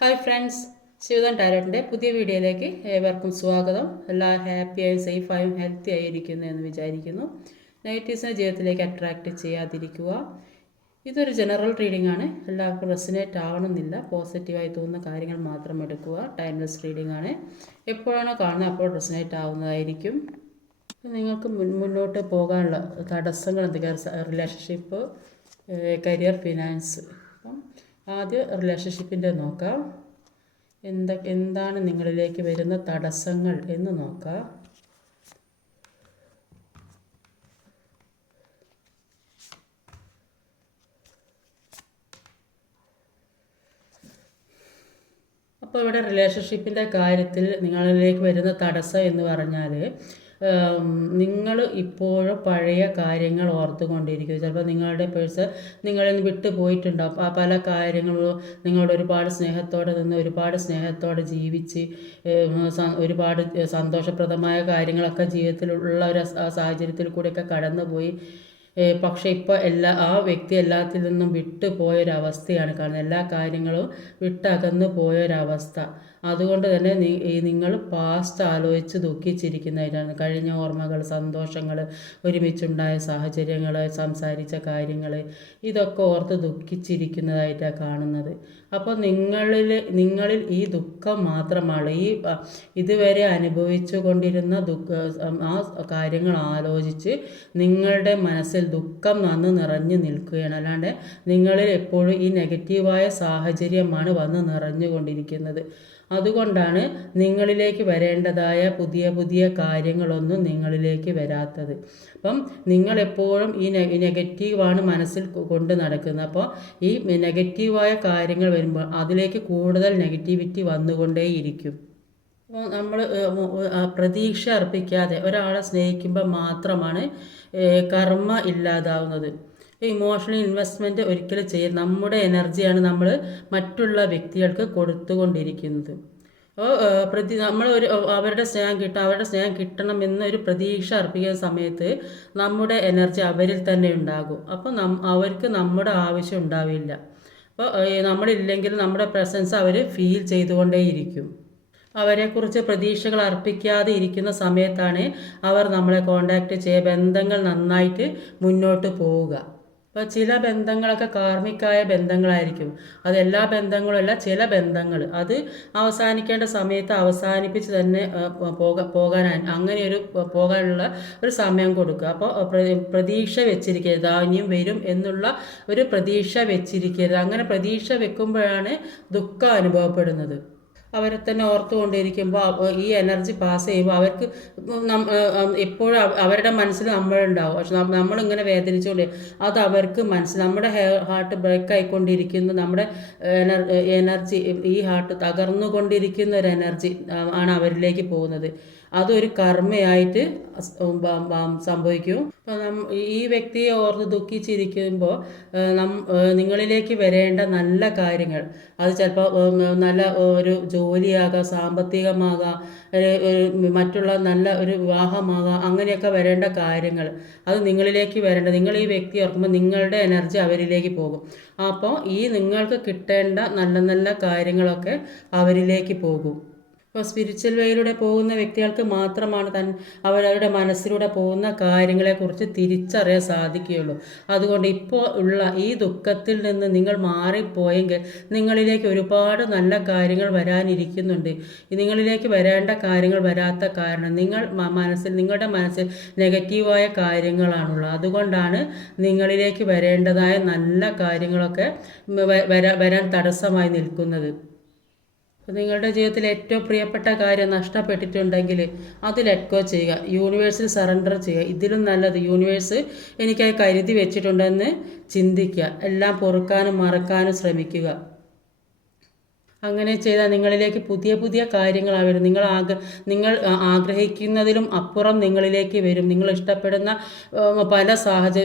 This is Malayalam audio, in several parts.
ഹായ് ഫ്രണ്ട്സ്, ശിവദൻ ടാരോട്ടിൻ്റെ പുതിയ വീഡിയോയിലേക്ക് ഏവർക്കും സ്വാഗതം. എല്ലാ ഹാപ്പിയായും സേഫായും ഹെൽത്തി ആയിരിക്കുന്നു എന്ന് വിചാരിക്കുന്നു. നെഗറ്റീവ്സിനെ ജീവിതത്തിലേക്ക് അട്രാക്റ്റ് ചെയ്യാതിരിക്കുക. ഇതൊരു ജനറൽ റീഡിംഗ് ആണ്. എല്ലാവർക്കും റെസിനേറ്റ് ആവണമെന്നില്ല. പോസിറ്റീവായി തോന്നുന്ന കാര്യങ്ങൾ മാത്രം എടുക്കുക. ടൈംലെസ് റീഡിംഗ് ആണ്. എപ്പോഴാണോ കാണുന്നത് അപ്പോൾ റെസിനേറ്റ് ആവുന്നതായിരിക്കും. നിങ്ങൾക്ക് മുന്നോട്ട് പോകാനുള്ള തടസ്സങ്ങൾ എന്തൊക്കെയാണ്? Relationship, career, finance. അപ്പം ആദ്യം റിലേഷൻഷിപ്പിൻ്റെ നോക്കാം. എന്താണ് നിങ്ങളിലേക്ക് വരുന്ന തടസ്സങ്ങൾ എന്ന് നോക്കാം. അപ്പോൾ ഇവിടെ റിലേഷൻഷിപ്പിൻ്റെ കാര്യത്തിൽ നിങ്ങളിലേക്ക് വരുന്ന തടസ്സം എന്ന് പറഞ്ഞാൽ നിങ്ങൾ ഇപ്പോഴും പഴയ കാര്യങ്ങൾ ഓർത്തുകൊണ്ടിരിക്കും. ചിലപ്പോൾ നിങ്ങളുടെ പേഴ്സൺ നിങ്ങളിൽ നിന്ന് വിട്ടു പോയിട്ടുണ്ടാവും. ആ പല കാര്യങ്ങളും നിങ്ങളോട് ഒരുപാട് സ്നേഹത്തോടെ നിന്ന് ഒരുപാട് സ്നേഹത്തോടെ ജീവിച്ച് ഒരുപാട് സന്തോഷപ്രദമായ കാര്യങ്ങളൊക്കെ ജീവിതത്തിലുള്ള ഒരു സാഹചര്യത്തിൽ കൂടെയൊക്കെ കടന്നുപോയി. പക്ഷേ ഇപ്പോൾ ആ വ്യക്തി എല്ലാത്തിൽ നിന്നും വിട്ടു പോയൊരവസ്ഥയാണ് കാണുന്നത്. എല്ലാ കാര്യങ്ങളും വിട്ടകന്നു പോയൊരവസ്ഥ. അതുകൊണ്ട് തന്നെ നിങ്ങൾ പാസ്റ്റ് ആലോചിച്ച് ദുഃഖിച്ചിരിക്കുന്നതായിട്ടാണ്. കഴിഞ്ഞ ഓർമ്മകൾ, സന്തോഷങ്ങൾ, ഒരുമിച്ചുണ്ടായ സാഹചര്യങ്ങൾ, സംസാരിച്ച കാര്യങ്ങൾ, ഇതൊക്കെ ഓർത്ത് ദുഃഖിച്ചിരിക്കുന്നതായിട്ടാണ് കാണുന്നത്. അപ്പോൾ നിങ്ങളിൽ ഈ ദുഃഖം മാത്രമാണ്. ഇതുവരെ അനുഭവിച്ചു കൊണ്ടിരുന്ന ആ കാര്യങ്ങൾ ആലോചിച്ച് നിങ്ങളുടെ മനസ്സിൽ ദുഃഖം വന്ന് നിറഞ്ഞു നിൽക്കുകയാണ്. അല്ലാണ്ട് നിങ്ങളിൽ എപ്പോഴും ഈ നെഗറ്റീവായ സാഹചര്യമാണ് വന്ന് നിറഞ്ഞുകൊണ്ടിരിക്കുന്നത്. അതുകൊണ്ടാണ് നിങ്ങളിലേക്ക് വരേണ്ടതായ പുതിയ പുതിയ കാര്യങ്ങളൊന്നും നിങ്ങളിലേക്ക് വരാത്തത്. അപ്പം നിങ്ങളെപ്പോഴും ഈ നെഗറ്റീവാണ് മനസ്സിൽ കൊണ്ട് നടക്കുന്നത്. അപ്പോൾ ഈ നെഗറ്റീവായ കാര്യങ്ങൾ വരുമ്പോൾ അതിലേക്ക് കൂടുതൽ നെഗറ്റിവിറ്റി വന്നുകൊണ്ടേയിരിക്കും. അപ്പോൾ നമ്മൾ പ്രതീക്ഷ അർപ്പിക്കാതെ ഒരാളെ സ്നേഹിക്കുമ്പോൾ മാത്രമാണ് കർമ്മ ഇല്ലാതാവുന്നത്. ഇമോഷണൽ ഇൻവെസ്റ്റ്മെൻറ്റ് ഒരിക്കലും ചെയ്യും. നമ്മുടെ എനർജിയാണ് നമ്മൾ മറ്റുള്ള വ്യക്തികൾക്ക് കൊടുത്തുകൊണ്ടിരിക്കുന്നത്. അപ്പോൾ നമ്മൾ അവരുടെ സ്നേഹം കിട്ടണം എന്നൊരു പ്രതീക്ഷ അർപ്പിക്കുന്ന സമയത്ത് നമ്മുടെ എനർജി അവരിൽ തന്നെ ഉണ്ടാകും. അപ്പോൾ അവർക്ക് നമ്മുടെ ആവശ്യം ഉണ്ടാവില്ല. അപ്പോൾ നമ്മളില്ലെങ്കിൽ നമ്മുടെ പ്രസൻസ് അവർ ഫീൽ ചെയ്തുകൊണ്ടേയിരിക്കും. അവരെക്കുറിച്ച് പ്രതീക്ഷകൾ അർപ്പിക്കാതെ ഇരിക്കുന്ന സമയത്താണ് അവർ നമ്മളെ കോണ്ടാക്റ്റ് ചെയ്യുക, ബന്ധങ്ങൾ നന്നായിട്ട് മുന്നോട്ട് പോവുക. അപ്പോൾ ചില ബന്ധങ്ങളൊക്കെ കാർമികമായ ബന്ധങ്ങളായിരിക്കും. അതെല്ലാ ബന്ധങ്ങളുമല്ല, ചില ബന്ധങ്ങൾ അത് അവസാനിക്കേണ്ട സമയത്ത് അവസാനിപ്പിച്ച് തന്നെ പോകാനുള്ള ഒരു സമയം കൊടുക്കുക. അപ്പോൾ പ്രതീക്ഷ വെച്ചിരിക്കരുത്, ഇനിയും വരും എന്നുള്ള ഒരു പ്രതീക്ഷ വെച്ചിരിക്കരുത്. അങ്ങനെ പ്രതീക്ഷ വെക്കുമ്പോഴാണ് ദുഃഖം അനുഭവപ്പെടുന്നത്. അവരെ തന്നെ ഓർത്തുകൊണ്ടിരിക്കുമ്പോൾ ഈ എനർജി പാസ് ചെയ്യുമ്പോൾ അവർക്ക് എപ്പോഴും അവരുടെ മനസ്സിൽ നമ്മളുണ്ടാവും. പക്ഷെ നമ്മളിങ്ങനെ വേദനിച്ചുകൊണ്ട് അത് അവർക്ക് നമ്മുടെ ഹാർട്ട് ബ്രേക്ക് ആയിക്കൊണ്ടിരിക്കുന്നു. നമ്മുടെ എനർജി, ഈ ഹാർട്ട് തകർന്നുകൊണ്ടിരിക്കുന്ന ഒരു എനർജി ആണ് അവരിലേക്ക് പോകുന്നത്. അതൊരു കർമ്മയായിട്ട് സംഭവിക്കും. ഈ വ്യക്തിയെ ഓർത്ത് ദുഃഖിച്ചിരിക്കുമ്പോൾ നിങ്ങളിലേക്ക് വരേണ്ട നല്ല കാര്യങ്ങൾ, അത് ചിലപ്പോൾ നല്ല ഒരു ജോലിയാകാം, സാമ്പത്തികമാകാം, മറ്റുള്ള നല്ല ഒരു വിവാഹമാകാം, അങ്ങനെയൊക്കെ വരേണ്ട കാര്യങ്ങൾ അത് നിങ്ങളിലേക്ക് വരേണ്ട. നിങ്ങൾ ഈ വ്യക്തി ഓർക്കുമ്പോൾ നിങ്ങളുടെ എനർജി അവരിലേക്ക് പോകും. അപ്പോൾ നിങ്ങൾക്ക് കിട്ടേണ്ട നല്ല നല്ല കാര്യങ്ങളൊക്കെ അവരിലേക്ക് പോകും. ഇപ്പോൾ സ്പിരിച്വൽ വേയിലൂടെ പോകുന്ന വ്യക്തികൾക്ക് മാത്രമാണ് അവരവരുടെ മനസ്സിലൂടെ പോകുന്ന കാര്യങ്ങളെക്കുറിച്ച് തിരിച്ചറിയാൻ സാധിക്കുകയുള്ളൂ. അതുകൊണ്ട് ഇപ്പോൾ ഉള്ള ഈ ദുഃഖത്തിൽ നിന്ന് നിങ്ങൾ മാറിപ്പോയെങ്കിൽ നിങ്ങളിലേക്ക് ഒരുപാട് നല്ല കാര്യങ്ങൾ വരാനിരിക്കുന്നുണ്ട്. നിങ്ങളിലേക്ക് വരേണ്ട കാര്യങ്ങൾ വരാത്ത കാരണം നിങ്ങളുടെ മനസ്സിൽ നെഗറ്റീവായ കാര്യങ്ങളാണുള്ളത്. അതുകൊണ്ടാണ് നിങ്ങളിലേക്ക് വരേണ്ടതായ നല്ല കാര്യങ്ങളൊക്കെ വരാൻ തടസ്സമായി നിൽക്കുന്നത്. നിങ്ങളുടെ ജീവിതത്തിൽ ഏറ്റവും പ്രിയപ്പെട്ട കാര്യം നഷ്ടപ്പെട്ടിട്ടുണ്ടെങ്കിൽ അത് ലെറ്റ് ഗോ ചെയ്യുക, യൂണിവേഴ്സിൽ സറണ്ടർ ചെയ്യുക. ഇതിലും നല്ലത് യൂണിവേഴ്സ് എനിക്കായി കരുതി വെച്ചിട്ടുണ്ടെന്ന് ചിന്തിക്കുക. എല്ലാം പൊറുക്കാനും മറക്കാനും ശ്രമിക്കുക. അങ്ങനെ ചെയ്താൽ നിങ്ങളിലേക്ക് പുതിയ പുതിയ കാര്യങ്ങളാണ് വരും. നിങ്ങൾ ആഗ്രഹിക്കുന്നതിലും അപ്പുറം നിങ്ങളിലേക്ക് വരും. നിങ്ങൾ ഇഷ്ടപ്പെടുന്ന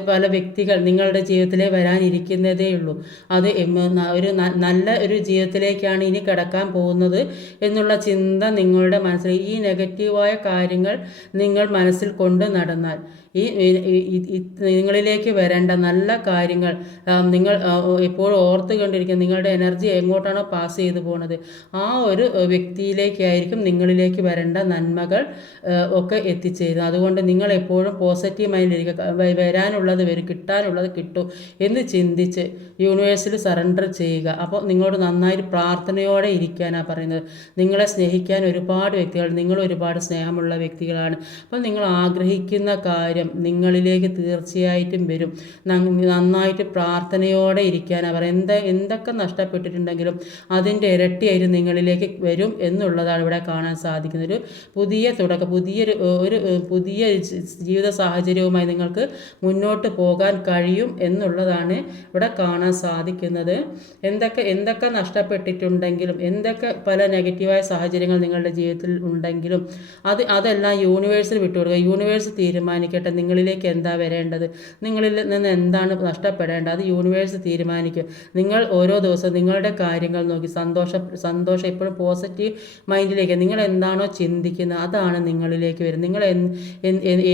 പല വ്യക്തികൾ നിങ്ങളുടെ ജീവിതത്തിലേക്ക് വരാനിരിക്കുന്നതേ ഉള്ളൂ. അത് ഒരു നല്ല ഒരു ജീവിതത്തിലേക്കാണ് ഇനി കിടക്കാൻ പോകുന്നത് എന്നുള്ള ചിന്ത നിങ്ങളുടെ മനസ്സിൽ, ഈ നെഗറ്റീവായ കാര്യങ്ങൾ നിങ്ങൾ മനസ്സിൽ കൊണ്ട് നടന്നാൽ നിങ്ങളിലേക്ക് വരേണ്ട നല്ല കാര്യങ്ങൾ നിങ്ങൾ എപ്പോഴും ഓർത്തുകൊണ്ടിരിക്കുക. നിങ്ങളുടെ എനർജി എങ്ങോട്ടാണോ പാസ് ചെയ്തു പോകുന്നത്. ആ ഒരു വ്യക്തിയിലേക്കായിരിക്കും നിങ്ങളിലേക്ക് വരേണ്ട നന്മകൾ ഒക്കെ എത്തിച്ചേരുന്നത്. അതുകൊണ്ട് നിങ്ങൾ എപ്പോഴും പോസിറ്റീവ് മൈൻഡിലിരിക്കുക. വരാനുള്ളത് വരും, കിട്ടാനുള്ളത് കിട്ടും എന്ന് ചിന്തിച്ച് യൂണിവേഴ്സിൽ സറണ്ടർ ചെയ്യുക. അപ്പോൾ നിങ്ങളോട് നന്നായിട്ട് പ്രാർത്ഥനയോടെ ഇരിക്കാനാണ് പറയുന്നത്. നിങ്ങളെ സ്നേഹിക്കാൻ ഒരുപാട് വ്യക്തികൾ, നിങ്ങൾ ഒരുപാട് സ്നേഹമുള്ള വ്യക്തികളാണ്. അപ്പോൾ നിങ്ങൾ ആഗ്രഹിക്കുന്ന കാര്യം നിങ്ങളിലേക്ക് തീർച്ചയായിട്ടും വരും. നന്നായിട്ട് പ്രാർത്ഥനയോടെ ഇരിക്കാനാണ് പറയുന്നത്. എന്തൊക്കെ നഷ്ടപ്പെട്ടിട്ടുണ്ടെങ്കിലും അതിൻ്റെ ഇരട്ടിയായിട്ട് നിങ്ങളിലേക്ക് വരും എന്നുള്ളതാണ് ഇവിടെ കാണാൻ സാധിക്കുന്നത്. ഒരു പുതിയ തുടക്കം, പുതിയ ജീവിത സാഹചര്യവുമായി നിങ്ങൾക്ക് മുന്നോട്ട് പോകാൻ കഴിയും എന്നുള്ളതാണ് ഇവിടെ കാണാൻ സാധിക്കുന്നത്. എന്തൊക്കെ നഷ്ടപ്പെട്ടിട്ടുണ്ടെങ്കിലും, എന്തൊക്കെ പല നെഗറ്റീവായ സാഹചര്യങ്ങൾ നിങ്ങളുടെ ജീവിതത്തിൽ ഉണ്ടെങ്കിലും അതെല്ലാം യൂണിവേഴ്സിൽ വിട്ടുകൊടുക്കുക. യൂണിവേഴ്സ് തീരുമാനിക്കട്ടെ നിങ്ങളിലേക്ക് എന്താ വരേണ്ടത്, നിങ്ങളിൽ നിന്ന് എന്താണ് നഷ്ടപ്പെടേണ്ടത്, അത് യൂണിവേഴ്സ് തീരുമാനിക്കും. നിങ്ങൾ ഓരോ ദിവസവും നിങ്ങളുടെ കാര്യങ്ങൾ നോക്കി സന്തോഷം എപ്പോഴും പോസിറ്റീവ് മൈൻഡിലേക്ക്, നിങ്ങൾ എന്താണോ ചിന്തിക്കുന്നത് അതാണ് നിങ്ങളിലേക്ക് വരുന്നത്. നിങ്ങൾ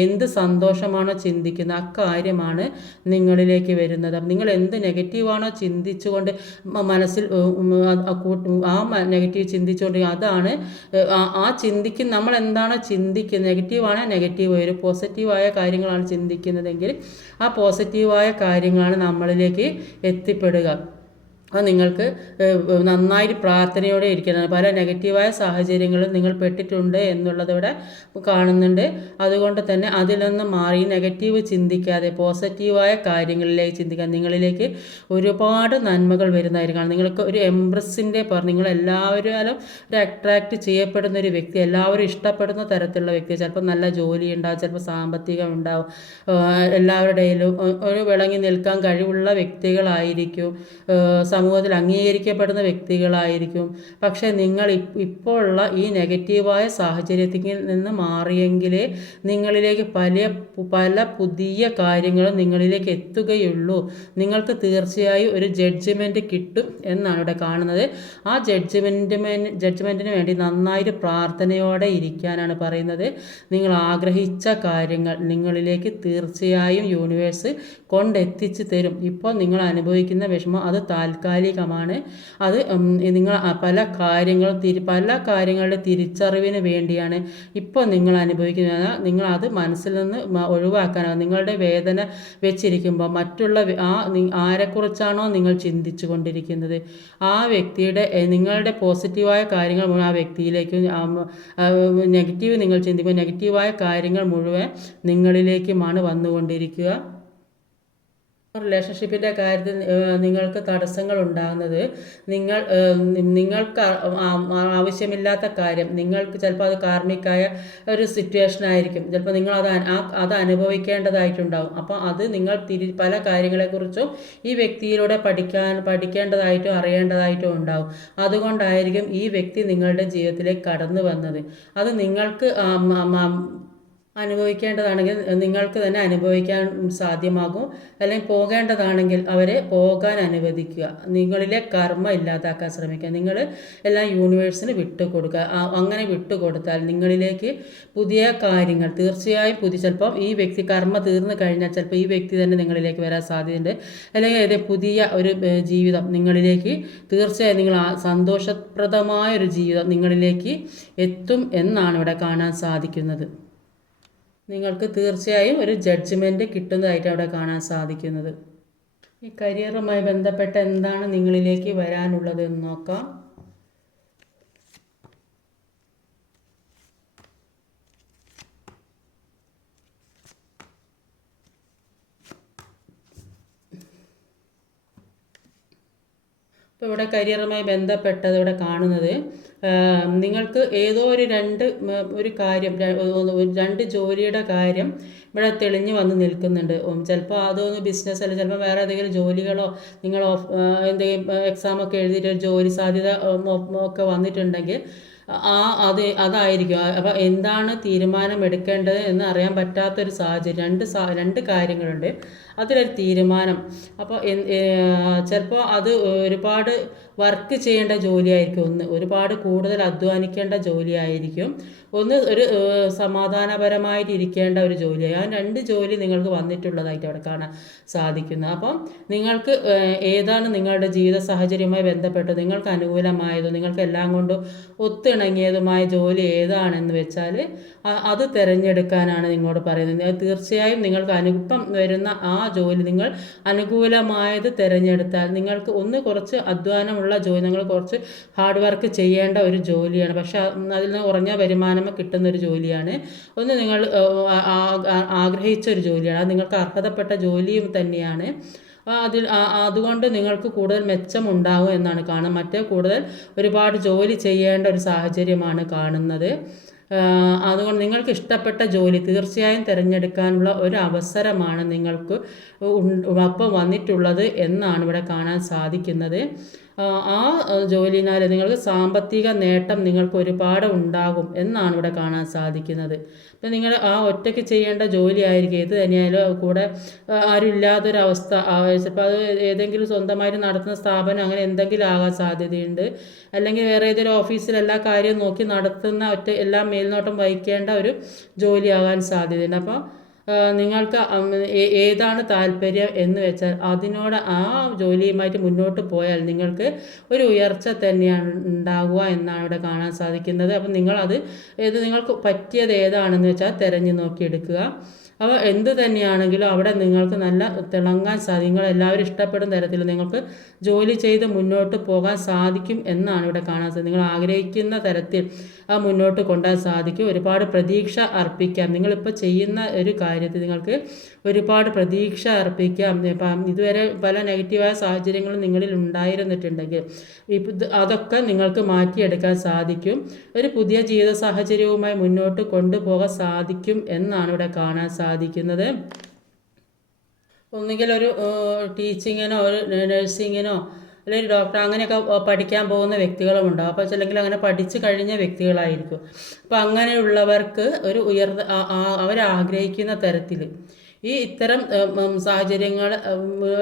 എന്ത് സന്തോഷമാണോ ചിന്തിക്കുന്നത് അക്കാര്യമാണ് നിങ്ങളിലേക്ക് വരുന്നത്. നിങ്ങൾ എന്ത് നെഗറ്റീവാണോ ചിന്തിച്ചുകൊണ്ട് മനസ്സിൽ ആ നെഗറ്റീവ് ചിന്തിച്ചുകൊണ്ട് അതാണ് നമ്മൾ എന്താണോ ചിന്തിക്കുന്നത്, നെഗറ്റീവാണ് നെഗറ്റീവ് വരും. പോസിറ്റീവായ കാര്യങ്ങളാണ് ചിന്തിക്കുന്നതെങ്കിൽ ആ പോസിറ്റീവായ കാര്യങ്ങളാണ് നമ്മളിലേക്ക് എത്തിപ്പെടുക. അപ്പോൾ നിങ്ങൾക്ക് നന്നായിട്ട് പ്രാർത്ഥനയോടെ ഇരിക്കണം. പല നെഗറ്റീവായ സാഹചര്യങ്ങളും നിങ്ങൾ പെട്ടിട്ടുണ്ട് എന്നുള്ളതിവിടെ കാണുന്നുണ്ട്. അതുകൊണ്ട് തന്നെ അതിൽ നിന്ന് മാറി നെഗറ്റീവ് ചിന്തിക്കാതെ പോസിറ്റീവായ കാര്യങ്ങളിലേക്ക് ചിന്തിക്കാൻ നിങ്ങളിലേക്ക് ഒരുപാട് നന്മകൾ വരുന്നതായിരിക്കണം. നിങ്ങൾക്ക് ഒരു എംപ്രസിൻ്റെ നിങ്ങളെല്ലാവരും ഒരു അട്രാക്റ്റ് ചെയ്യപ്പെടുന്ന ഒരു വ്യക്തി, എല്ലാവരും ഇഷ്ടപ്പെടുന്ന തരത്തിലുള്ള വ്യക്തി. ചിലപ്പോൾ നല്ല ജോലി ഉണ്ടാവും, ചിലപ്പോൾ സാമ്പത്തികം ഉണ്ടാവും, എല്ലാവരുടെയിലും ഒരു വിളങ്ങി നിൽക്കാൻ കഴിവുള്ള വ്യക്തികളായിരിക്കും, സമൂഹത്തിൽ അംഗീകരിക്കപ്പെടുന്ന വ്യക്തികളായിരിക്കും. പക്ഷേ നിങ്ങൾ ഇപ്പോഴുള്ള ഈ നെഗറ്റീവായ സാഹചര്യത്തിൽ നിന്ന് മാറിയെങ്കിലേ നിങ്ങളിലേക്ക് പല പുതിയ കാര്യങ്ങളും നിങ്ങളിലേക്ക് എത്തുകയുള്ളൂ. നിങ്ങൾക്ക് തീർച്ചയായും ഒരു ജഡ്ജ്മെൻറ്റ് കിട്ടും എന്നാണ് ഇവിടെ കാണുന്നത്. ആ ജഡ്ജ്മെൻറ്റിന് വേണ്ടി നന്നായിട്ട് പ്രാർത്ഥനയോടെ ഇരിക്കാനാണ് പറയുന്നത്. നിങ്ങൾ ആഗ്രഹിച്ച കാര്യങ്ങൾ നിങ്ങളിലേക്ക് തീർച്ചയായും യൂണിവേഴ്സ് കൊണ്ടെത്തിച്ച് തരും. ഇപ്പോൾ നിങ്ങൾ അനുഭവിക്കുന്ന വിഷമം അത് താൽക്കാലികമാണ്. അത് നിങ്ങൾ പല കാര്യങ്ങളുടെ തിരിച്ചറിവിന് വേണ്ടിയാണ് ഇപ്പോൾ നിങ്ങൾ അനുഭവിക്കുന്നത്. നിങ്ങൾ അത് മനസ്സിൽ നിന്ന് ഒഴിവാക്കാനാണ്. നിങ്ങളുടെ വേദന വെച്ചിരിക്കുമ്പോൾ ആരെക്കുറിച്ചാണോ നിങ്ങൾ ചിന്തിച്ചു കൊണ്ടിരിക്കുന്നത് ആ വ്യക്തിയുടെ നിങ്ങളുടെ പോസിറ്റീവായ കാര്യങ്ങൾ മുഴുവൻ ആ വ്യക്തിയിലേക്കും, നെഗറ്റീവ് നിങ്ങൾ ചിന്തിക്കുമ്പോൾ നെഗറ്റീവായ കാര്യങ്ങൾ മുഴുവൻ നിങ്ങളിലേക്കുമാണ് വന്നുകൊണ്ടിരിക്കുക. റിലേഷൻഷിപ്പിൻ്റെ കാര്യത്തിൽ നിങ്ങൾക്ക് തടസ്സങ്ങൾ ഉണ്ടാകുന്നത് നിങ്ങൾക്ക് ആവശ്യമില്ലാത്ത കാര്യം, നിങ്ങൾക്ക് ചിലപ്പോൾ അത് കാർമികമായ ഒരു സിറ്റുവേഷൻ ആയിരിക്കും. ചിലപ്പോൾ നിങ്ങൾ അത് അനുഭവിക്കേണ്ടതായിട്ടുണ്ടാകും. അപ്പോൾ അത് നിങ്ങൾ പല കാര്യങ്ങളെക്കുറിച്ചും ഈ വ്യക്തിയിലൂടെ പഠിക്കേണ്ടതായിട്ടും അറിയേണ്ടതായിട്ടും ഉണ്ടാകും. അതുകൊണ്ടായിരിക്കും ഈ വ്യക്തി നിങ്ങളുടെ ജീവിതത്തിലേക്ക് കടന്നു വന്നത്. അത് നിങ്ങൾക്ക് അനുഭവിക്കേണ്ടതാണെങ്കിൽ നിങ്ങൾക്ക് തന്നെ അനുഭവിക്കാൻ സാധ്യമാകും. അല്ലെങ്കിൽ പോകേണ്ടതാണെങ്കിൽ അവരെ പോകാൻ അനുവദിക്കുക. നിങ്ങളിലെ കർമ്മ ഇല്ലാതാക്കാൻ ശ്രമിക്കുക. നിങ്ങൾ എല്ലാം യൂണിവേഴ്സിന് വിട്ടുകൊടുക്കുക. അങ്ങനെ വിട്ടുകൊടുത്താൽ നിങ്ങളിലേക്ക് പുതിയ കാര്യങ്ങൾ തീർച്ചയായും ചിലപ്പം ഈ വ്യക്തി കർമ്മ തീർന്നു കഴിഞ്ഞാൽ ചിലപ്പോൾ ഈ വ്യക്തി തന്നെ നിങ്ങളിലേക്ക് വരാൻ സാധ്യതയുണ്ട്. അല്ലെങ്കിൽ പുതിയ ഒരു ജീവിതം നിങ്ങളിലേക്ക് തീർച്ചയായും നിങ്ങൾ സന്തോഷപ്രദമായ ഒരു ജീവിതം നിങ്ങളിലേക്ക് എത്തും എന്നാണ് ഇവിടെ കാണാൻ സാധിക്കുന്നത്. നിങ്ങൾക്ക് തീർച്ചയായും ഒരു ജഡ്ജ്മെൻറ്റ് കിട്ടുന്നതായിട്ട് അവിടെ കാണാൻ സാധിക്കുന്നത്. ഈ കരിയറുമായി ബന്ധപ്പെട്ട എന്താണ് നിങ്ങളിലേക്ക് വരാനുള്ളത് എന്ന് നോക്കാം. ഇപ്പോൾ ഇവിടെ കരിയറുമായി ബന്ധപ്പെട്ടത് ഇവിടെ കാണുന്നത് നിങ്ങൾക്ക് ഏതോ ഒരു കാര്യം, രണ്ട് ജോലിയുടെ കാര്യം ഇവിടെ തെളിഞ്ഞു വന്ന് നിൽക്കുന്നുണ്ട്. ചിലപ്പോൾ അതൊന്ന് ബിസിനസ് അല്ലെങ്കിൽ ചിലപ്പോൾ വേറെ ഏതെങ്കിലും ജോലികളോ നിങ്ങൾ എന്തെങ്കിലും എക്സാമൊക്കെ എഴുതിയിട്ട് ഒരു ജോലി സാധ്യത ഒക്കെ വന്നിട്ടുണ്ടെങ്കിൽ അതായിരിക്കും. അപ്പോൾ എന്താണ് തീരുമാനം എടുക്കേണ്ടത് എന്ന് അറിയാൻ പറ്റാത്തൊരു സാഹചര്യം. രണ്ട് കാര്യങ്ങളുണ്ട് അതിലൊരു തീരുമാനം. അപ്പോൾ ചിലപ്പോൾ അത് ഒരുപാട് വർക്ക് ചെയ്യേണ്ട ജോലിയായിരിക്കും, ഒന്ന് ഒരുപാട് കൂടുതൽ അധ്വാനിക്കേണ്ട ജോലിയായിരിക്കും, ഒന്ന് ഒരു സമാധാനപരമായിട്ട് ഇരിക്കേണ്ട ഒരു ജോലിയായി. ആ രണ്ട് ജോലി നിങ്ങൾക്ക് വന്നിട്ടുള്ളതായിട്ട് അവിടെ കാണാൻ സാധിക്കുന്നത്. അപ്പം നിങ്ങൾക്ക് ഏതാണ് നിങ്ങളുടെ ജീവിത സാഹചര്യവുമായി ബന്ധപ്പെട്ട് നിങ്ങൾക്ക് അനുകൂലമായതോ നിങ്ങൾക്ക് എല്ലാം കൊണ്ടും ഒത്തിണങ്ങിയതുമായ ജോലി ഏതാണെന്ന് വെച്ചാൽ അത് തിരഞ്ഞെടുക്കാനാണ് നിങ്ങളോട് പറയുന്നത്. തീർച്ചയായും നിങ്ങൾക്ക് അനുഭവം വരുന്ന ആ ജോലി നിങ്ങൾ അനുകൂലമായത് തിരഞ്ഞെടുത്താൽ നിങ്ങൾക്ക് ഒന്ന് കുറച്ച് അധ്വാനമുള്ള ജോലി, നിങ്ങൾ കുറച്ച് ഹാർഡ് വർക്ക് ചെയ്യേണ്ട ഒരു ജോലിയാണ്, പക്ഷെ അതിൽ നിന്ന് കുറഞ്ഞ വരുമാനം കിട്ടുന്ന ഒരു ജോലിയാണ്. ഒന്ന് നിങ്ങൾ ആഗ്രഹിച്ച ഒരു ജോലിയാണ്, അത് നിങ്ങൾക്ക് അർഹതപ്പെട്ട ജോലിയും തന്നെയാണ്. അതുകൊണ്ട് നിങ്ങൾക്ക് കൂടുതൽ മെച്ചമുണ്ടാകും എന്നാണ് കാണുന്നത്. മറ്റേ കൂടുതൽ ഒരുപാട് ജോലി ചെയ്യേണ്ട ഒരു സാഹചര്യമാണ് കാണുന്നത്. അതുകൊണ്ട് നിങ്ങൾക്ക് ഇഷ്ടപ്പെട്ട ജോലി തീർച്ചയായും തിരഞ്ഞെടുക്കാനുള്ള ഒരു അവസരമാണ് നിങ്ങൾക്ക് അപ്പം വന്നിട്ടുള്ളത് എന്നാണ് ഇവിടെ കാണാൻ സാധിക്കുന്നത്. ആ ജോലിനാൽ നിങ്ങൾക്ക് സാമ്പത്തിക നേട്ടം നിങ്ങൾക്ക് ഒരുപാട് ഉണ്ടാകും എന്നാണ് ഇവിടെ കാണാൻ സാധിക്കുന്നത്. അപ്പം നിങ്ങൾ ആ ഒറ്റയ്ക്ക് ചെയ്യേണ്ട ജോലി ആയിരിക്കും, ഏത് തന്നെയായാലും കൂടെ ആരും ഇല്ലാത്തൊരവസ്ഥ, ചിലപ്പോൾ അത് ഏതെങ്കിലും സ്വന്തമായിട്ട് നടത്തുന്ന സ്ഥാപനം അങ്ങനെ എന്തെങ്കിലും ആകാൻ സാധ്യതയുണ്ട്, അല്ലെങ്കിൽ വേറെ ഏതൊരു ഓഫീസിൽ എല്ലാ കാര്യവും നോക്കി നടത്തുന്ന എല്ലാം മേൽനോട്ടം വഹിക്കേണ്ട ഒരു ജോലിയാകാൻ സാധ്യതയുണ്ട്. അപ്പോൾ നിങ്ങൾക്ക് ഏതാണ് താല്പര്യം എന്ന് വെച്ചാൽ അതിനോട് ആ ജോലിയുമായിട്ട് മുന്നോട്ട് പോയാൽ നിങ്ങൾക്ക് ഒരു ഉയർച്ച തന്നെയാണ് ഉണ്ടാകുക എന്നാണ് ഇവിടെ കാണാൻ സാധിക്കുന്നത്. അപ്പം നിങ്ങളത് നിങ്ങൾക്ക് പറ്റിയത് ഏതാണെന്ന് വെച്ചാൽ തിരഞ്ഞു നോക്കിയെടുക്കുക. അപ്പോൾ എന്ത് തന്നെയാണെങ്കിലും അവിടെ നിങ്ങൾക്ക് നല്ല തിളങ്ങാൻ സാധിക്കും, നിങ്ങളെല്ലാവരും ഇഷ്ടപ്പെടുന്ന തരത്തിൽ നിങ്ങൾക്ക് ജോലി ചെയ്ത് മുന്നോട്ട് പോകാൻ സാധിക്കും എന്നാണ് ഇവിടെ കാണാൻ സാധിക്കും. നിങ്ങൾ ആഗ്രഹിക്കുന്ന തരത്തിൽ മുന്നോട്ട് കൊണ്ടുപോകാൻ സാധിക്കും. ഒരുപാട് പ്രതീക്ഷ അർപ്പിക്കാം, നിങ്ങളിപ്പോൾ ചെയ്യുന്ന ഒരു കാര്യത്തിൽ നിങ്ങൾക്ക് ഒരുപാട് പ്രതീക്ഷ അർപ്പിക്കാം. ഇപ്പം ഇതുവരെ പല നെഗറ്റീവായ സാഹചര്യങ്ങളും നിങ്ങളിൽ ഉണ്ടായിരുന്നിട്ടുണ്ടെങ്കിൽ അതൊക്കെ നിങ്ങൾക്ക് മാറ്റിയെടുക്കാൻ സാധിക്കും. ഒരു പുതിയ ജീവിത സാഹചര്യവുമായി മുന്നോട്ട് കൊണ്ടുപോകാൻ സാധിക്കും എന്നാണ് ഇവിടെ കാണാൻ സാധിക്കുന്നത്. ഒന്നുകിൽ ഒരു ടീച്ചിങ്ങിനോ ഒരു നഴ്സിങ്ങിനോ അല്ലെങ്കിൽ ഡോക്ടർ അങ്ങനെയൊക്കെ പഠിക്കാൻ പോകുന്ന വ്യക്തികളും ഉണ്ടാവും. അപ്പോൾ ചിലങ്കിൽ അങ്ങനെ പഠിച്ചു കഴിഞ്ഞ വ്യക്തികളായിരിക്കും. അപ്പോൾ അങ്ങനെയുള്ളവർക്ക് ഒരു അവരാഗ്രഹിക്കുന്ന തരത്തിൽ ഇത്തരം സാഹചര്യങ്ങൾ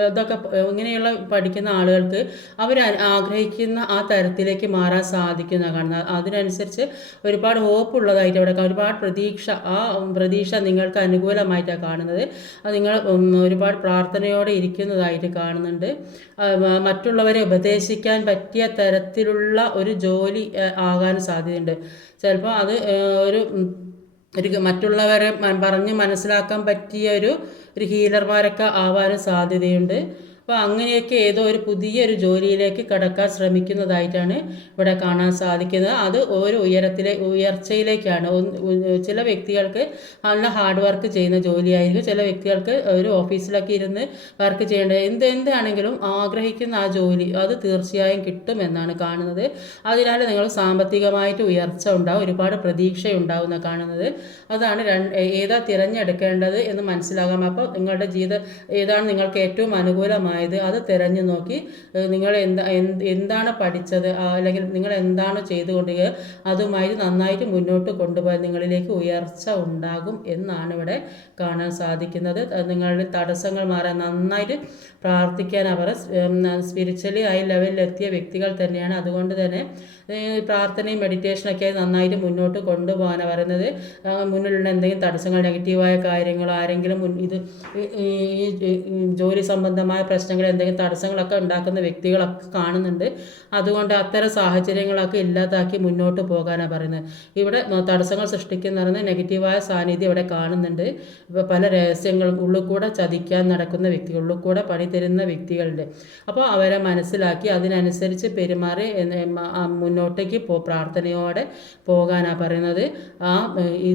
ഇതൊക്കെ ഇങ്ങനെയുള്ള പഠിക്കുന്ന ആളുകൾക്ക് അവർ ആഗ്രഹിക്കുന്ന ആ തരത്തിലേക്ക് മാറാൻ സാധിക്കുന്ന കാണുന്നത്. അതിനനുസരിച്ച് ഒരുപാട് ഹോപ്പ് ഉള്ളതായിട്ട് അവിടെ ഒരുപാട് പ്രതീക്ഷ നിങ്ങൾക്ക് അനുകൂലമായിട്ടാണ് കാണുന്നത്. അത് നിങ്ങൾ ഒരുപാട് പ്രാർത്ഥനയോടെ ഇരിക്കുന്നതായിട്ട് കാണുന്നുണ്ട്. മറ്റുള്ളവരെ ഉപദേശിക്കാൻ പറ്റിയ തരത്തിലുള്ള ഒരു ജോലി ആകാൻ സാധ്യതയുണ്ട്. ചിലപ്പോൾ അത് മറ്റുള്ളവരെ പറഞ്ഞ് മനസ്സിലാക്കാൻ പറ്റിയ ഒരു ഹീലർമാരൊക്കെ ആവാനും സാധ്യതയുണ്ട്. അപ്പോൾ അങ്ങനെയൊക്കെ ഏതോ ഒരു പുതിയൊരു ജോലിയിലേക്ക് കടക്കാൻ ശ്രമിക്കുന്നതായിട്ടാണ് ഇവിടെ കാണാൻ സാധിക്കുന്നത്. അത് ഒരു ഉയർച്ചയിലേക്കാണ്. ചില വ്യക്തികൾക്ക് നല്ല ഹാർഡ് വർക്ക് ചെയ്യുന്ന ജോലിയായിരിക്കും, ചില വ്യക്തികൾക്ക് ഒരു ഓഫീസിലൊക്കെ ഇരുന്ന് വർക്ക് ചെയ്യേണ്ടത്. എന്താണെങ്കിലും ആഗ്രഹിക്കുന്ന ആ ജോലി അത് തീർച്ചയായും കിട്ടുമെന്നാണ് കാണുന്നത്. അതിനാൽ നിങ്ങൾ സാമ്പത്തികമായിട്ട് ഉയർച്ച ഉണ്ടാവും, ഒരുപാട് പ്രതീക്ഷയുണ്ടാവും എന്നാണ് കാണുന്നത്. അതാണ് ഏതാ തിരഞ്ഞെടുക്കേണ്ടത് എന്ന് മനസ്സിലാകാം. അപ്പോൾ നിങ്ങളുടെ ജീവിതം ഏതാണ് നിങ്ങൾക്ക് ഏറ്റവും അനുകൂലമായ അത് തിരഞ്ഞു നോക്കി നിങ്ങൾ എന്താണ് പഠിച്ചത് അല്ലെങ്കിൽ നിങ്ങൾ എന്താണ് ചെയ്തുകൊണ്ടിരിക്കുക അതുമായി നന്നായിട്ട് മുന്നോട്ട് കൊണ്ടുപോയാൽ നിങ്ങളിലേക്ക് ഉയർച്ച ഉണ്ടാകും എന്നാണ് ഇവിടെ കാണാൻ സാധിക്കുന്നത്. നിങ്ങളുടെ തടസ്സങ്ങൾ മാറാൻ നന്നായിട്ട് പ്രാർത്ഥിക്കാൻ അവർ സ്പിരിച്വലി ഹൈ ലെവലിലെത്തിയ വ്യക്തികൾ തന്നെയാണ്. അതുകൊണ്ട് തന്നെ പ്രാർത്ഥനയും മെഡിറ്റേഷനൊക്കെ നന്നായിട്ട് മുന്നോട്ട് കൊണ്ടുപോകാനാണ് പറയുന്നത്. മുന്നിലുള്ള എന്തെങ്കിലും തടസ്സങ്ങൾ, നെഗറ്റീവായ കാര്യങ്ങൾ, ആരെങ്കിലും ഈ ജോലി സംബന്ധമായ പ്രശ്നങ്ങൾ എന്തെങ്കിലും തടസ്സങ്ങളൊക്കെ ഉണ്ടാക്കുന്ന വ്യക്തികളൊക്കെ കാണുന്നുണ്ട്. അതുകൊണ്ട് അത്തരം സാഹചര്യങ്ങളൊക്കെ ഇല്ലാതാക്കി മുന്നോട്ട് പോകാനാണ് പറയുന്നത്. ഇവിടെ തടസ്സങ്ങൾ സൃഷ്ടിക്കുന്ന നെഗറ്റീവായ സാന്നിധ്യം ഇവിടെ കാണുന്നുണ്ട്. ഇപ്പോൾ പല രഹസ്യങ്ങളും ഉള്ളിൽ കൂടെ ചതിക്കാൻ നടക്കുന്ന വ്യക്തികൾ, ഉള്ളിൽ കൂടെ പണി തരുന്ന വ്യക്തികളുണ്ട്. അപ്പോൾ അവരെ മനസ്സിലാക്കി അതിനനുസരിച്ച് പെരുമാറി മുന്നോട്ടേക്ക് പ്രാർത്ഥനയോടെ പോകാനാണ് പറയുന്നത്.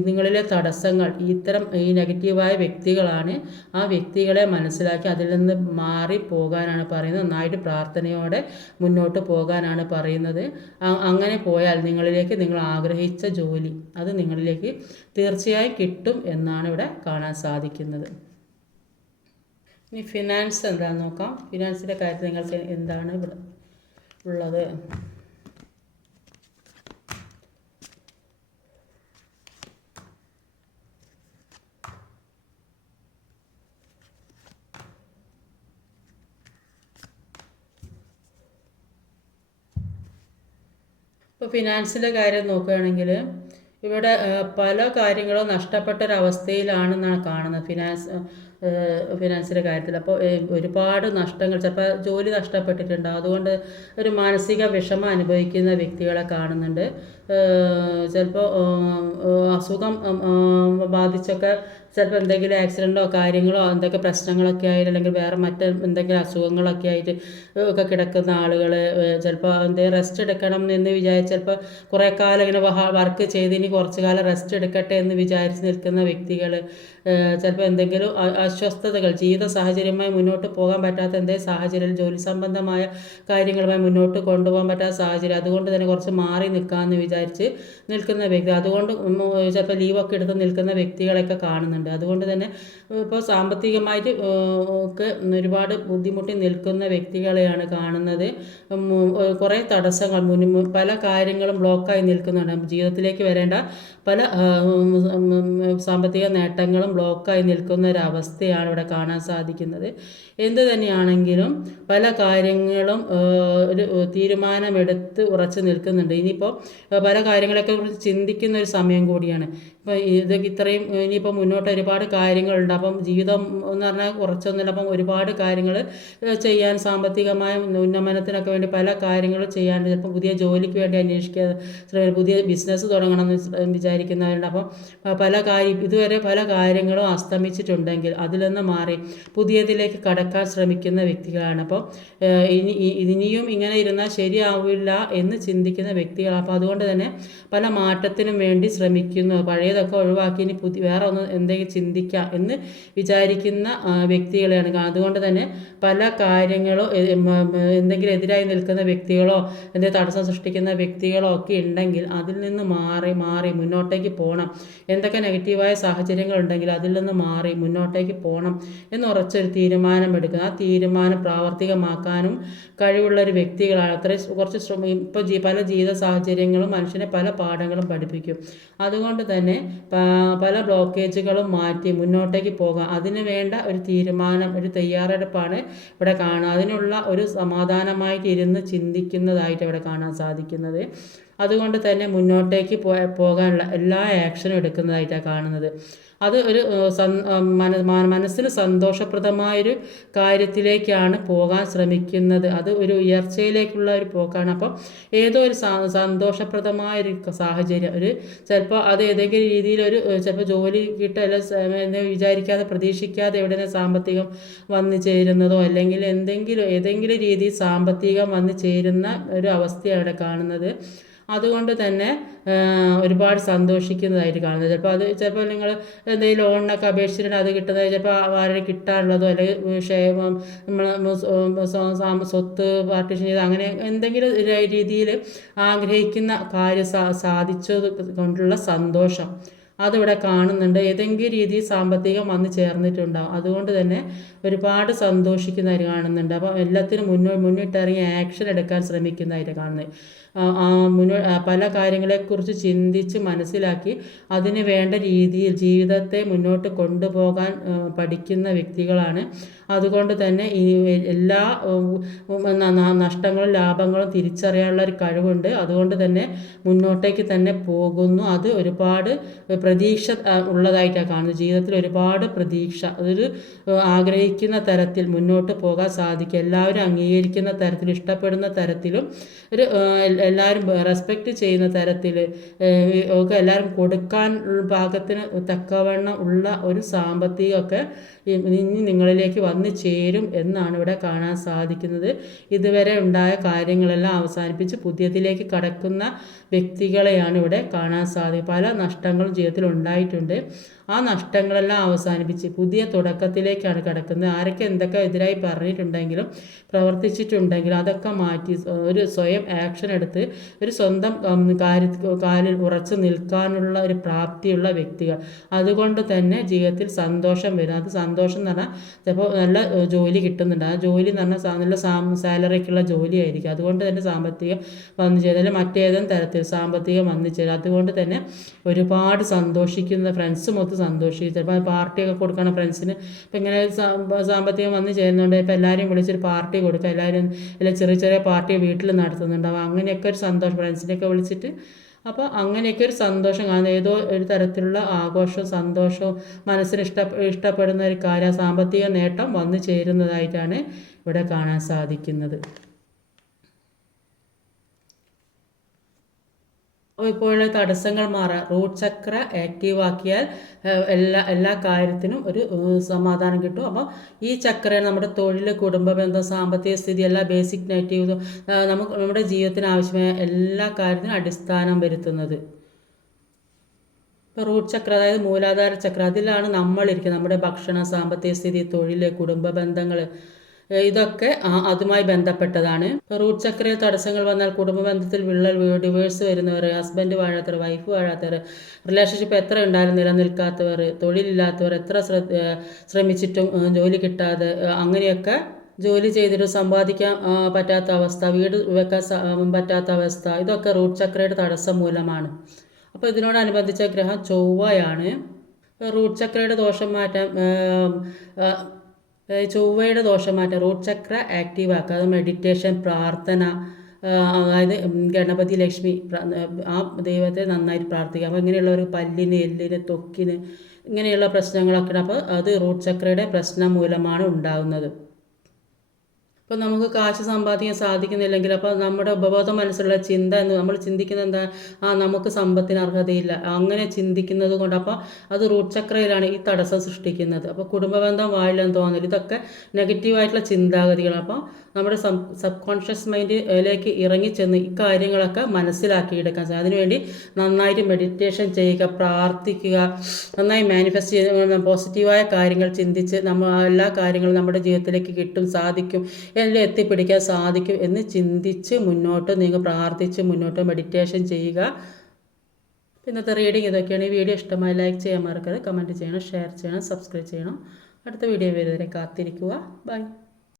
നിങ്ങളിലെ തടസ്സങ്ങൾ ഇത്തരം ഈ നെഗറ്റീവായ വ്യക്തികളാണ്. ആ വ്യക്തികളെ മനസ്സിലാക്കി അതിൽ നിന്ന് മാറി പോകാനാണ് പറയുന്നത്. നന്നായിട്ട് പ്രാർത്ഥനയോടെ മുന്നോട്ട് പോകാനാണ് പറയുന്നത്. അങ്ങനെ പോയാൽ നിങ്ങളിലേക്ക് നിങ്ങൾ ആഗ്രഹിച്ച ജോലി അത് നിങ്ങളിലേക്ക് തീർച്ചയായും കിട്ടും എന്നാണ് ഇവിടെ കാണാൻ സാധിക്കുന്നത്. ഇനി ഫിനാൻസ് എന്താണെന്ന് നോക്കാം. ഫിനാൻസിൻ്റെ കാര്യത്തിൽ നിങ്ങൾക്ക് എന്താണ് ഇവിടെ ഉള്ളത്? ഇപ്പോൾ ഫിനാൻസിൻ്റെ കാര്യം നോക്കുകയാണെങ്കിൽ ഇവിടെ പല കാര്യങ്ങളും നഷ്ടപ്പെട്ടൊരവസ്ഥയിലാണെന്നാണ് കാണുന്നത് ഫിനാൻസിൻ്റെ കാര്യത്തിൽ. അപ്പോൾ ഒരുപാട് നഷ്ടങ്ങൾ, ചിലപ്പോൾ ജോലി നഷ്ടപ്പെട്ടിട്ടുണ്ടാകും, അതുകൊണ്ട് ഒരു മാനസിക വിഷമം അനുഭവിക്കുന്ന വ്യക്തികളെ കാണുന്നുണ്ട്. ചിലപ്പോൾ അസുഖം ബാധിച്ചൊക്കെ ചിലപ്പോൾ എന്തെങ്കിലും ആക്സിഡൻറ്റോ കാര്യങ്ങളോ എന്തൊക്കെ പ്രശ്നങ്ങളൊക്കെ ആയിട്ട്, അല്ലെങ്കിൽ വേറെ എന്തെങ്കിലും അസുഖങ്ങളൊക്കെ ആയിട്ട് ഒക്കെ കിടക്കുന്ന ആളുകൾ ചിലപ്പോൾ എന്തെങ്കിലും റെസ്റ്റ് എടുക്കണം എന്ന് വിചാരിച്ച് ചിലപ്പോൾ കുറേ കാലം ഇങ്ങനെ വർക്ക് ചെയ്ത് ഇനി കുറച്ച് കാലം റെസ്റ്റ് എടുക്കട്ടെ എന്ന് വിചാരിച്ച് നിൽക്കുന്ന വ്യക്തികൾ, ചിലപ്പോൾ എന്തെങ്കിലും അസ്വസ്ഥതകൾ, ജീവിത സാഹചര്യമായി മുന്നോട്ട് പോകാൻ പറ്റാത്ത എന്തെങ്കിലും സാഹചര്യം, ജോലി സംബന്ധമായ കാര്യങ്ങളുമായി മുന്നോട്ട് കൊണ്ടുപോകാൻ പറ്റാത്ത സാഹചര്യം, അതുകൊണ്ട് തന്നെ കുറച്ച് മാറി നിൽക്കാമെന്ന് വിചാരിച്ച് നിൽക്കുന്ന വ്യക്തി, അതുകൊണ്ട് ചിലപ്പോൾ ലീവൊക്കെ എടുത്ത് നിൽക്കുന്ന വ്യക്തികളൊക്കെ കാണുന്നുണ്ട്. അതുകൊണ്ട് തന്നെ ഇപ്പോൾ സാമ്പത്തികമായിട്ട് ഒക്കെ ഒരുപാട് ബുദ്ധിമുട്ടി നിൽക്കുന്ന വ്യക്തികളെയാണ് കാണുന്നത്. കുറേ തടസ്സങ്ങൾ, പല കാര്യങ്ങളും ബ്ലോക്കായി നിൽക്കുന്നുണ്ട്. ജീവിതത്തിലേക്ക് വരേണ്ട പല സാമ്പത്തിക നേട്ടങ്ങളും ബ്ലോക്കായി നിൽക്കുന്ന ഒരവസ്ഥയാണ് ഇവിടെ കാണാൻ സാധിക്കുന്നത്. എന്ത് തന്നെയാണെങ്കിലും പല കാര്യങ്ങളും ഒരു തീരുമാനമെടുത്ത് ഉറച്ചു നിൽക്കുന്നുണ്ട്. ഇനിയിപ്പോൾ പല കാര്യങ്ങളൊക്കെ കുറിച്ച് ചിന്തിക്കുന്ന ഒരു സമയം കൂടിയാണ്. ഇപ്പോൾ ഇതൊക്കെ ഇത്രയും ഇനിയിപ്പോൾ മുന്നോട്ട് ഒരുപാട് കാര്യങ്ങളുണ്ട്. അപ്പം ജീവിതം എന്ന് പറഞ്ഞാൽ കുറച്ചൊന്നുമില്ല. അപ്പം ഒരുപാട് കാര്യങ്ങൾ ചെയ്യാൻ, സാമ്പത്തികമായ ഉന്നമനത്തിനൊക്കെ വേണ്ടി പല കാര്യങ്ങളും ചെയ്യാനുണ്ട്. ചിലപ്പോൾ പുതിയ ജോലിക്ക് വേണ്ടി അന്വേഷിക്കുക, പുതിയ ബിസിനസ് തുടങ്ങണം എന്ന് വിചാരിക്കുന്നവരുണ്ട്. അപ്പം ഇതുവരെ പല കാര്യങ്ങളും അസ്തമിച്ചിട്ടുണ്ടെങ്കിൽ അതിൽ നിന്ന് മാറി പുതിയതിലേക്ക് കടക്കാൻ ശ്രമിക്കുന്ന വ്യക്തികളാണ്. അപ്പോൾ ഇനിയും ഇങ്ങനെ ഇരുന്നാൽ ശരിയാവില്ല എന്ന് ചിന്തിക്കുന്ന വ്യക്തികളാണ്. അപ്പോൾ അതുകൊണ്ട് തന്നെ പല മാറ്റത്തിനും വേണ്ടി ശ്രമിക്കുന്നു. പഴയതൊക്കെ ഒഴിവാക്കി ഇനി വേറെ ഒന്ന് എന്തെങ്കിലും ചിന്തിക്കാം എന്ന് വിചാരിക്കുന്ന വ്യക്തികളെയാണ്. അതുകൊണ്ട് തന്നെ പല കാര്യങ്ങളോ എന്തെങ്കിലും എതിരായി നിൽക്കുന്ന വ്യക്തികളോ എന്തെങ്കിലും തടസ്സം സൃഷ്ടിക്കുന്ന വ്യക്തികളോ ഒക്കെ ഉണ്ടെങ്കിൽ അതിൽ നിന്ന് മാറി മുന്നോട്ടേക്ക് പോകണം. എന്തൊക്കെ നെഗറ്റീവായ സാഹചര്യങ്ങൾ ഉണ്ടെങ്കിൽ അതിൽ നിന്ന് മാറി മുന്നോട്ടേക്ക് പോകണം എന്ന് ഉറച്ചൊരു തീരുമാനമെടുക്കുക. ആ തീരുമാനം പ്രാവർത്തികമാക്കാനും കഴിവുള്ള ഒരു വ്യക്തികളാണ്. കുറച്ച് ഇപ്പോൾ പല ജീവിത സാഹചര്യങ്ങളും മനുഷ്യനെ പല പാഠങ്ങളും പഠിപ്പിക്കും. അതുകൊണ്ട് തന്നെ പല ബ്ലോക്കേജുകളും മാറ്റി മുന്നോട്ടേക്ക് പോകാം. അതിന് വേണ്ട ഒരു തീരുമാനം, ഒരു തയ്യാറെടുപ്പാണ് ഇവിടെ കാണുക. അതിനുള്ള ഒരു സമാധാനമായിട്ട് ഇരുന്ന് ചിന്തിക്കുന്നതായിട്ട് ഇവിടെ കാണാൻ സാധിക്കുന്നത്. അതുകൊണ്ട് തന്നെ മുന്നോട്ടേക്ക് പോകാനുള്ള എല്ലാ ആക്ഷനും എടുക്കുന്നതായിട്ടാണ് കാണുന്നത്. അത് ഒരു മനസ്സിന് സന്തോഷപ്രദമായൊരു കാര്യത്തിലേക്കാണ് പോകാൻ ശ്രമിക്കുന്നത്. അത് ഒരു ഉയർച്ചയിലേക്കുള്ള ഒരു പോക്കാണ്. അപ്പം ഏതോ ഒരു സന്തോഷപ്രദമായൊരു സാഹചര്യം, ചിലപ്പോൾ അത് ഏതെങ്കിലും രീതിയിൽ ചിലപ്പോൾ ജോലി കിട്ടല്ല എന്ന് വിചാരിക്കാതെ പ്രതീക്ഷിക്കാതെ എവിടെ സാമ്പത്തികം വന്നു ചേരുന്നതോ, അല്ലെങ്കിൽ ഏതെങ്കിലും രീതിയിൽ സാമ്പത്തികം വന്നു ചേരുന്ന ഒരു അവസ്ഥയാണ് ഇവിടെ കാണുന്നത്. അതുകൊണ്ട് തന്നെ ഒരുപാട് സന്തോഷിക്കുന്നതായിട്ട് കാണുന്നത്. ചിലപ്പോൾ നിങ്ങൾ എന്തെങ്കിലും ലോണിനൊക്കെ അപേക്ഷിച്ചിട്ട് അത് കിട്ടുന്നത് ചിലപ്പോൾ ആരുടെ കിട്ടാനുള്ളതോ, അല്ലെങ്കിൽ നമ്മൾ സ്വത്ത് പാർട്ടീഷൻ ചെയ്ത് അങ്ങനെ എന്തെങ്കിലും രീതിയിൽ ആഗ്രഹിക്കുന്ന കാര്യം സാധിച്ചത് കൊണ്ടുള്ള സന്തോഷം അതിവിടെ കാണുന്നുണ്ട്. ഏതെങ്കിലും രീതിയിൽ സാമ്പത്തികം വന്ന് ചേർന്നിട്ടുണ്ടാവും. അതുകൊണ്ട് തന്നെ ഒരുപാട് സന്തോഷിക്കുന്നതായിട്ട് കാണുന്നുണ്ട്. അപ്പോൾ എല്ലാത്തിനും മുന്നിട്ടിറങ്ങി ആക്ഷൻ എടുക്കാൻ ശ്രമിക്കുന്നതായിട്ട് കാണുന്നത്. പല കാര്യങ്ങളെക്കുറിച്ച് ചിന്തിച്ച് മനസ്സിലാക്കി അതിന് വേണ്ട രീതിയിൽ ജീവിതത്തെ മുന്നോട്ട് കൊണ്ടുപോകാൻ പഠിക്കുന്ന വ്യക്തികളാണ്. അതുകൊണ്ട് തന്നെ എല്ലാ നഷ്ടങ്ങളും ലാഭങ്ങളും തിരിച്ചറിയാനുള്ള ഒരു കഴിവുണ്ട്. അതുകൊണ്ട് തന്നെ മുന്നോട്ടേക്ക് തന്നെ പോകുന്നു. അത് ഒരുപാട് പ്രതീക്ഷ ഉള്ളതായിട്ടാണ് കാണുന്നത്. ജീവിതത്തിൽ ഒരുപാട് പ്രതീക്ഷ, അതൊരു ആഗ്രഹിക്കുന്ന തരത്തിൽ മുന്നോട്ട് പോകാൻ സാധിക്കും. എല്ലാവരും അംഗീകരിക്കുന്ന തരത്തിൽ, ഇഷ്ടപ്പെടുന്ന തരത്തിലും എല്ലാവരും റെസ്പെക്റ്റ് ചെയ്യുന്ന തരത്തിൽ ഒക്കെ എല്ലാവരും കൊടുക്കാൻ പാകത്തിന് തക്കവണ്ണം ഉള്ള ഒരു സാമ്പത്തികമൊക്കെ ഇനി നിങ്ങളിലേക്ക് വന്നു ചേരും എന്നാണ് ഇവിടെ കാണാൻ സാധിക്കുന്നത്. ഇതുവരെ ഉണ്ടായ കാര്യങ്ങളെല്ലാം അവസാനിപ്പിച്ച് പുതിയതിലേക്ക് കടക്കുന്ന വ്യക്തികളെയാണ് ഇവിടെ കാണാൻ സാധിക്കുക. പല നഷ്ടങ്ങളും ജീവിതത്തിൽ ഉണ്ടായിട്ടുണ്ട്. ആ നഷ്ടങ്ങളെല്ലാം അവസാനിപ്പിച്ച് പുതിയ തുടക്കത്തിലേക്കാണ് കിടക്കുന്നത്. ആരൊക്കെ എന്തൊക്കെ എതിരായി പറഞ്ഞിട്ടുണ്ടെങ്കിലും പ്രവർത്തിച്ചിട്ടുണ്ടെങ്കിലും അതൊക്കെ മാറ്റി ഒരു സ്വയം ആക്ഷൻ എടുത്ത് ഒരു സ്വന്തം കാലിൽ ഉറച്ചു നിൽക്കാനുള്ള ഒരു പ്രാപ്തിയുള്ള വ്യക്തികൾ. അതുകൊണ്ട് തന്നെ ജീവിതത്തിൽ സന്തോഷം വരും. അത് സന്തോഷം എന്ന് പറഞ്ഞാൽ ചിലപ്പോൾ നല്ല ജോലി കിട്ടുന്നുണ്ട്. ആ ജോലി എന്ന് പറഞ്ഞാൽ നല്ല സാലറിക്കുള്ള ജോലിയായിരിക്കും. അതുകൊണ്ട് തന്നെ സാമ്പത്തികം വന്നു ചേരും, മറ്റേതെങ്കിലും തരത്തിൽ സാമ്പത്തികം വന്നു ചേരും. അതുകൊണ്ട് തന്നെ ഒരുപാട് സന്തോഷിക്കുന്ന ഫ്രണ്ട്സ് മൊത്തം കൊടുത്ത് സന്തോഷിക്കും. ചിലപ്പോൾ പാർട്ടിയൊക്കെ കൊടുക്കണം ഫ്രണ്ട്സിന്. ഇപ്പം ഇങ്ങനെ സാമ്പത്തികം വന്ന് ചേരുന്നുണ്ട്, ഇപ്പോൾ എല്ലാവരെയും വിളിച്ചൊരു പാർട്ടി കൊടുക്കുക, എല്ലാവരും അല്ലെങ്കിൽ ചെറിയ ചെറിയ പാർട്ടി വീട്ടിൽ നടത്തുന്നുണ്ടാവും. അങ്ങനെയൊക്കെ ഒരു സന്തോഷം ഫ്രണ്ട്സിനെയൊക്കെ വിളിച്ചിട്ട്. അപ്പോൾ അങ്ങനെയൊക്കെ ഒരു സന്തോഷം കാണുന്നത്, ഏതോ ഒരു തരത്തിലുള്ള ആഘോഷവും സന്തോഷവും മനസ്സിന് ഇഷ്ടപ്പെടുന്ന ഒരു കാര്യം, സാമ്പത്തിക നേട്ടം വന്നു ചേരുന്നതായിട്ടാണ് ഇവിടെ കാണാൻ സാധിക്കുന്നത്. അപ്പോൾ ഇപ്പോഴുള്ള തടസ്സങ്ങൾ മാറാം. റൂട്ട് ചക്ര ആക്റ്റീവ് ആക്കിയാൽ എല്ലാ കാര്യത്തിനും ഒരു സമാധാനം കിട്ടും. അപ്പോൾ ഈ ചക്രയാണ് നമ്മുടെ തൊഴിൽ, കുടുംബ ബന്ധം, സാമ്പത്തിക സ്ഥിതി, എല്ലാ ബേസിക് നെഗറ്റീവ് നമ്മുടെ ജീവിതത്തിന് ആവശ്യമായ എല്ലാ കാര്യത്തിനും അടിസ്ഥാനം വരുത്തുന്നത്. ഇപ്പോൾ റൂട്ട് ചക്ര, അതായത് മൂലാധാര ചക്ര, അതിലാണ് നമ്മളിരിക്കുന്നത്. നമ്മുടെ ഭക്ഷണം, സാമ്പത്തിക സ്ഥിതി, തൊഴിൽ, കുടുംബ ബന്ധങ്ങൾ, ഇതൊക്കെ അതുമായി ബന്ധപ്പെട്ടതാണ്. റൂട്ട് ചക്രയിൽ തടസ്സങ്ങൾ വന്നാൽ കുടുംബ ബന്ധത്തിൽ വിള്ളൽ, ഡിവേഴ്സ് വരുന്നവർ, ഹസ്ബൻഡ് വാഴാത്തവർ, വൈഫ് വാഴാത്തവർ, റിലേഷൻഷിപ്പ് എത്ര ഉണ്ടായാലും നിലനിൽക്കാത്തവർ, തൊഴിലില്ലാത്തവർ, എത്ര ശ്രമിച്ചിട്ടും ജോലി കിട്ടാതെ, അങ്ങനെയൊക്കെ ജോലി ചെയ്തിട്ട് സമ്പാദിക്കാൻ പറ്റാത്ത അവസ്ഥ, വീട് വെക്കാൻ പറ്റാത്ത അവസ്ഥ, ഇതൊക്കെ റൂട്ട് ചക്രയുടെ തടസ്സം മൂലമാണ്. അപ്പോൾ ഇതിനോടനുബന്ധിച്ച ഗ്രഹം ചൊവ്വയാണ്. റൂട്ട് ചക്രയുടെ ദോഷം മാറ്റാൻ, ചൊവ്വയുടെ ദോഷം മാറ്റാൻ റൂട്ട് ചക്ര ആക്റ്റീവ് ആക്കുക. അത് മെഡിറ്റേഷൻ, പ്രാർത്ഥന, അതായത് ഗണപതി, ലക്ഷ്മി, ആ ദൈവത്തെ നന്നായിട്ട് പ്രാർത്ഥിക്കുക. അപ്പോൾ ഇങ്ങനെയുള്ള ഒരു പല്ലിന്, എല്ലിന്, ത്വക്കിന് ഇങ്ങനെയുള്ള പ്രശ്നങ്ങളൊക്കെ, അപ്പോൾ അത് റൂട്ട് ചക്രയുടെ പ്രശ്നം മൂലമാണ് ഉണ്ടാകുന്നത്. ഇപ്പോൾ നമുക്ക് കാശ് സമ്പാദിക്കാൻ സാധിക്കുന്നില്ലെങ്കിൽ, അപ്പോൾ നമ്മുടെ ഉപബോധ മനസ്സിലുള്ള ചിന്ത എന്ന് നമ്മൾ ചിന്തിക്കുന്നത് എന്താ, നമുക്ക് സമ്പത്തിന് അർഹതയില്ല, അങ്ങനെ ചിന്തിക്കുന്നത് കൊണ്ട് അപ്പോൾ അത് റൂട്ട് ചക്രയിലാണ് ഈ തടസ്സം സൃഷ്ടിക്കുന്നത്. അപ്പോൾ കുടുംബബന്ധം വാഴില്ലെന്ന് തോന്നൽ, ഇതൊക്കെ നെഗറ്റീവായിട്ടുള്ള ചിന്താഗതികൾ. അപ്പോൾ നമ്മുടെ സബ് കോൺഷ്യസ് മൈൻഡിലേക്ക് ഇറങ്ങിച്ചെന്ന് ഈ കാര്യങ്ങളൊക്കെ മനസ്സിലാക്കിയെടുക്കാൻ സാധിക്കും. അതിനുവേണ്ടി നന്നായിട്ട് മെഡിറ്റേഷൻ ചെയ്യുക, പ്രാർത്ഥിക്കുക, നന്നായി മാനിഫെസ്റ്റ് ചെയ്ത് പോസിറ്റീവായ കാര്യങ്ങൾ ചിന്തിച്ച് എല്ലാ കാര്യങ്ങളും നമ്മുടെ ജീവിതത്തിലേക്ക് കിട്ടും, സാധിക്കും, എല്ലാം എത്തിപ്പിടിക്കാൻ സാധിക്കും എന്ന് ചിന്തിച്ച് മുന്നോട്ട് നിങ്ങൾ പ്രാർത്ഥിച്ച് മുന്നോട്ട് മെഡിറ്റേഷൻ ചെയ്യുക. ഇന്നത്തെ റീഡിങ് ഇതൊക്കെയാണ്. ഈ വീഡിയോ ഇഷ്ടമായി ലൈക്ക് ചെയ്യാൻ മറക്കരുത്, കമൻറ്റ് ചെയ്യണം, ഷെയർ ചെയ്യണം, സബ്സ്ക്രൈബ് ചെയ്യണം. അടുത്ത വീഡിയോ വരുന്നവരെ കാത്തിരിക്കുക. ബൈ.